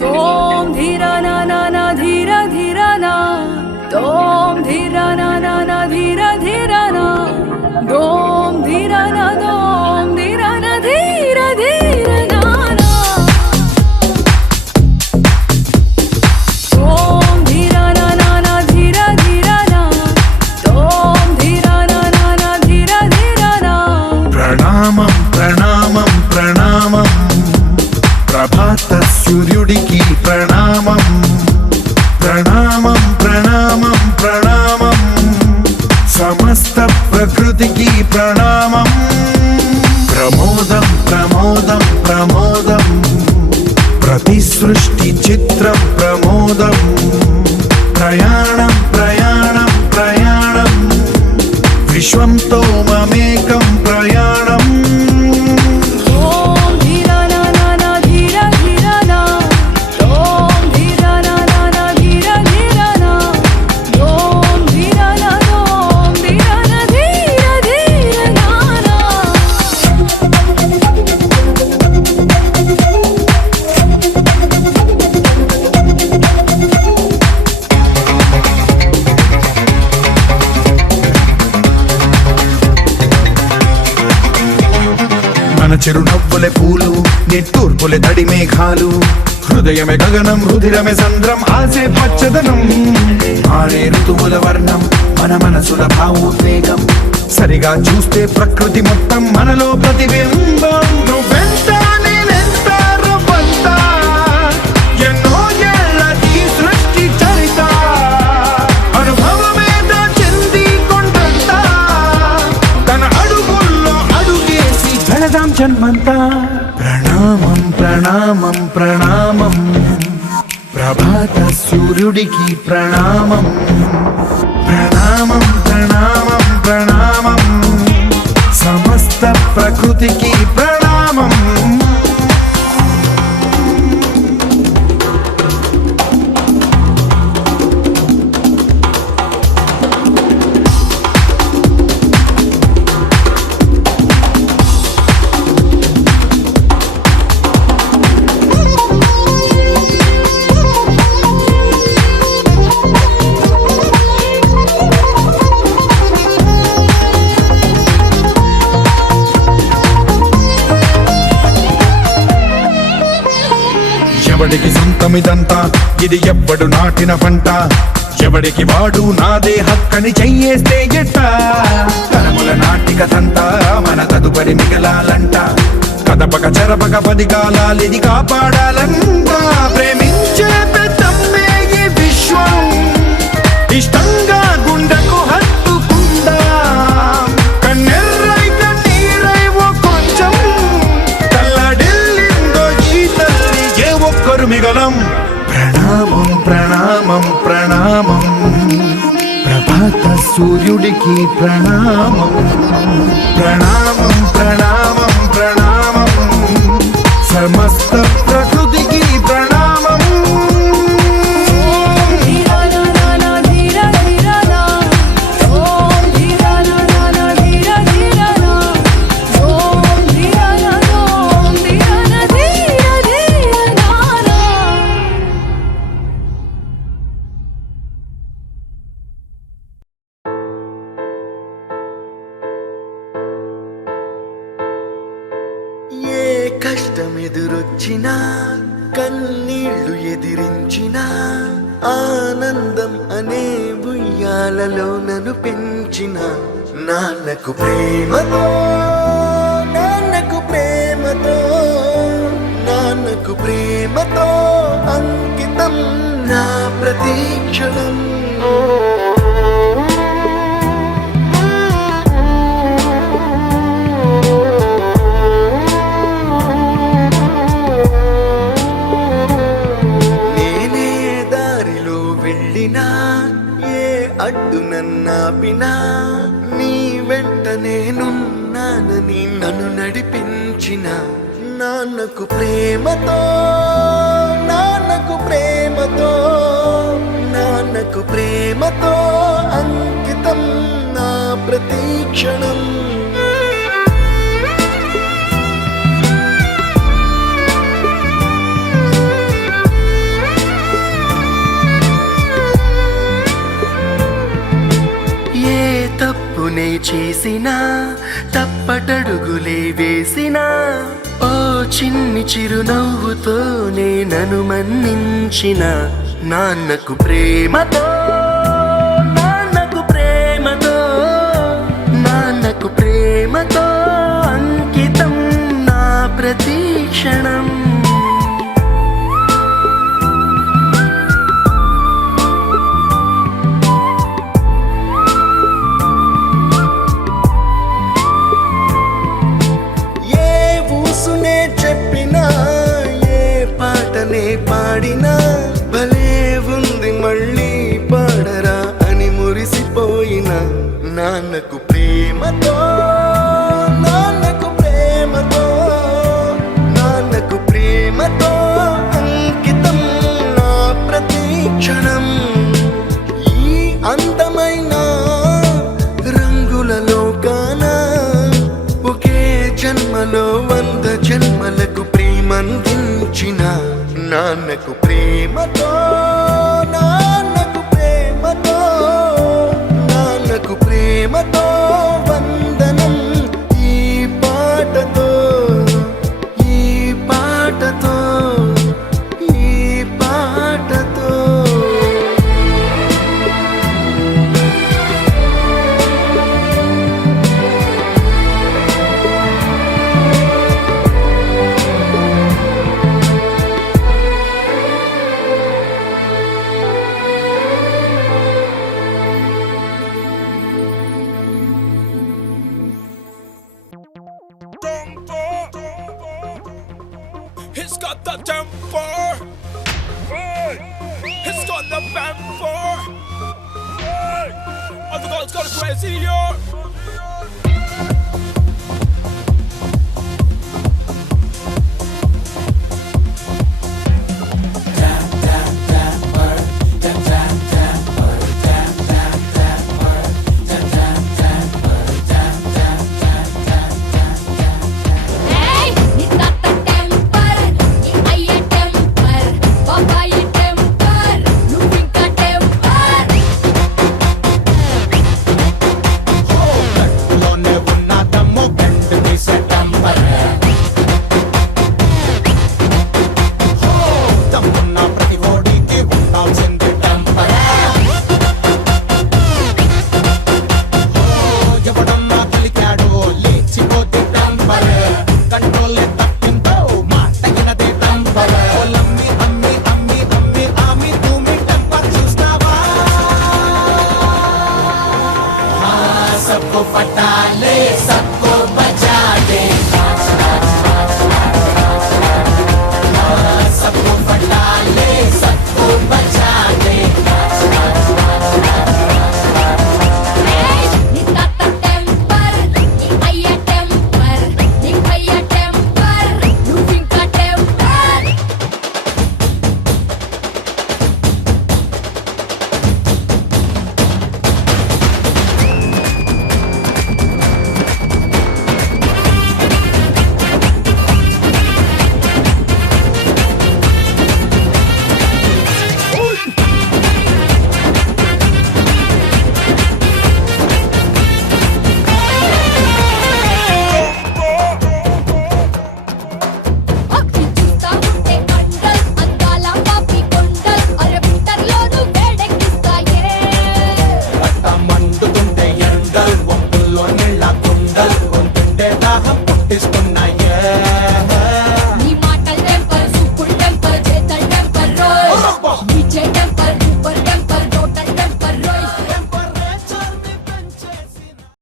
तोम धीरा ना ना ना धीरा धीरा ना तोम धीरा ना ना ना धीरा धीरा ना दोम धीरा ना दोम धीरा ना धीरा धीरा ना ना तोम धीरा ना ना ना धीरा धीरा ना तोम धीरा ना ना ना धीरा धीरा ना ప్రణామం ప్రణామం ప్రణామం ప్రభాత సూర్యుడికి ప్రణామం ప్రణామం ప్రణామం ప్రణామం సమస్త ప్రకృతికి ప్రణామం ప్రమోదం ప్రమోదం ప్రమోదం ప్రతి సృష్టి చిత్రం ప్రమోదం ప్రయాణం ప్రయాణం ప్రయాణం విశ్వంతో మమేకం ప్రయాణం మన చిరునవ్వులే పూలు నిట్టూర్పులే తడి మేఘాలు హృదయమే గగనం రుధిరమే సంద్రం ఆసే పచ్చదనం ఆరే ఋతువుల వర్ణం మన మనసుల భావోద్వేగం సరిగా చూస్తే ప్రకృతి మొత్తం మనలో ప్రతిబింబం నువ్వెంత నేనెంత రవ్వంత ఎన్నో ఏళ్ళది సృష్టి చరిత అనుభవమే దాచింది కొండంత తన అడుగుల్లో అడుగేసి వెళదాం జన్మంతా ప్రణామం ప్రణామం ప్రణామం ప్రభాత సూర్యుడికి ప్రణామం ప్రణామం ప్రణామం ప్రణామం సమస్త ప్రకృతికి ప్రణామం ఎవడికి సొంతమిదంతా ఇది ఎవ్వడు నాటిన పంట ఎవడికి వాడు నాదే హక్కని చెయ్యేస్తే ఎట్ట తరముల నాటికతంతా మన తదుపరి మిగలాలంట కదపక చెరపక 10 కాలాలిది కాపాడాలంట ప్రేమించే పెద్దమ్మే ఈ విశ్వం ఇష్టంగా గుండెకు హత్తుకుందా కన్నెర్రై కన్నీరై ఓ కొంచెం తల్లడిల్లిందో ఈ తల్లి ఏ ఒక్కరు మిగలం ప్రణామం ప్రణామం ప్రణామం ప్రభాత సూర్యుడికి ప్రణామం ప్రణామం ప్రణామం ప్రణామం సమస్త ప్రకృతికి ప్రణామం కష్టమెదురొచ్చినా కన్నీళ్లు ఎదిరించినా ఆనందం అనే ఉయ్యాలలో నన్ను పెంచిన నాన్నకు ప్రేమతో నాన్నకు ప్రేమతో నాన్నకు ప్రేమతో అంకితం నా ప్రతి క్షణం అడ్డు నన్నాపినా నీ వెంట నేనున్నానని నన్ను నడిపించిన నాన్నకు ప్రేమతో నాన్నకు ప్రేమతో నాన్నకు ప్రేమతో అంకితం నా ప్రతి క్షణం. ఏ తప్పునే చేసినా తప్పటడుగులే వేసినా ఓ చిన్ని చిరునవ్వుతోనే నన్ను మన్నించిన నాన్నకు ప్రేమతో నాన్నకు ప్రేమతో నాన్నకు ప్రేమతో అంకితం నా ప్రతి క్షణం. చెప్పినా ఏ పాటనే పాడినా భలే ఉంది మళ్ళీ పాడరా అని మురిసిపోయిన నాన్నకు ప్రేమతో నాన్నకు ప్రేమతో నాన్నకు ప్రేమతో అంకితం నా ప్రతి క్షణం. ఈ అందమైన రంగుల లోకాన ఒకే జన్మలో 100 జన్మలకు ప్రేమందించిన నాన్నకు ప్రేమతో నాన్నకు ప్రేమతో నాన్నకు ప్రేమతో వందనం. ఈ పాటతో ఈ పాటతో ఈ పాటతో It's got the tempo. Hey. It's got the tempo. Hey. All the girls go crazy, yo. सबको पटा ले सब